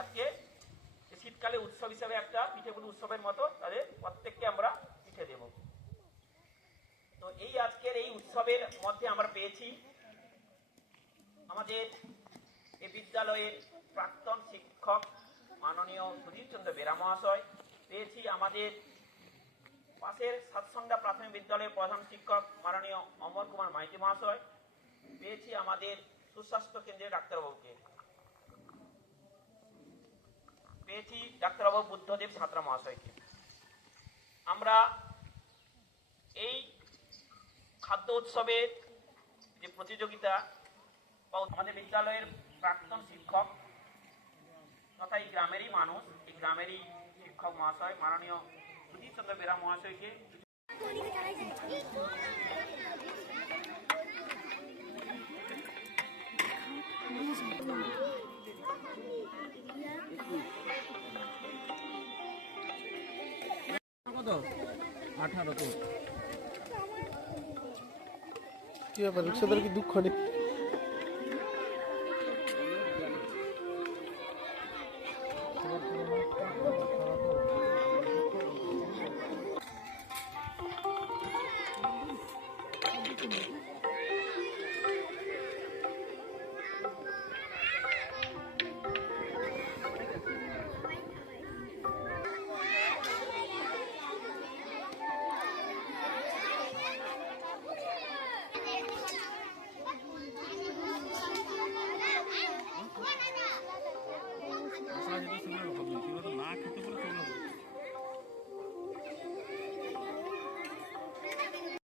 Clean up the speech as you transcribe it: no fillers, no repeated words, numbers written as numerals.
আজকে শীতকালে উৎসব হিসাবে একটা পিঠেপুলি উৎসবের মতো তাদের প্রত্যেককে আমরা পিঠে দেব। তো এই আজকের এই উৎসবের মধ্যে আমরা পেয়েছি আমাদের এই বিদ্যালয়ের প্রাক্তন শিক্ষক মাননীয় সুধীর চন্দ্র বেরা মহাশয়, পেয়েছি আমাদের পাশের সাতসন্ডা প্রাথমিক বিদ্যালয়ের প্রধান শিক্ষক মাননীয় অমর কুমার মাইতি মহাশয়, পেয়েছি আমাদের সুস্বাস্থ্য কেন্দ্রের ডাক্তারবাবুকে, পেয়েছি ডাক্তারবাবু বুদ্ধদেব সাঁতরা মহাশয়কে। আমরা এই খাদ্য উৎসবের যে প্রতিযোগিতা আমাদের বিদ্যালয়ের প্রাক্তন শিক্ষক তথা এই গ্রামেরই মানুষ, এই গ্রামেরই শিক্ষক মহাশয় মাননীয় সুধীর চন্দ্র বেরা মহাশয়কে কি ব্যাপার রিক্সাদার কি দুঃখ নেই?